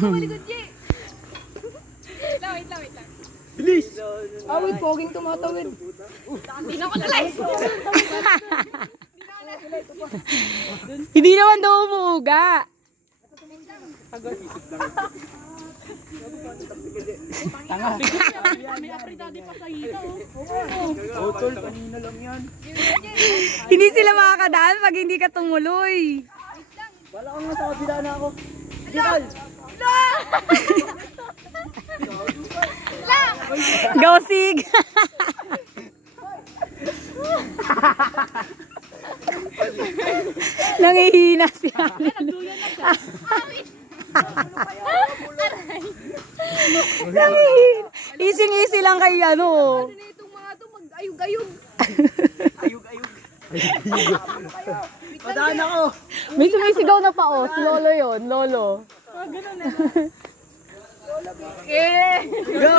tumalikod, G. Wait lang. Bilis! Awit, poging tumatawid. Hindi na ako nalive. Hindi naman daw umuuga. Tanga. May apretado pa sa hita, Tol, kanina lang yan. Hindi sila makakadaan pag hindi ka tumuloy. Wala ka nga sa kabila na ako. Tol! Gawsig! Nangihina siya. Nagduyan na siya. Nangihina. Easy lang kay ano. Ano na itong mga to? Mag-ayog-ayog. Ayog. Madaan ako! May sumisigaw na pa oh. Si Lolo yun. Lolo. Ganun na. Go!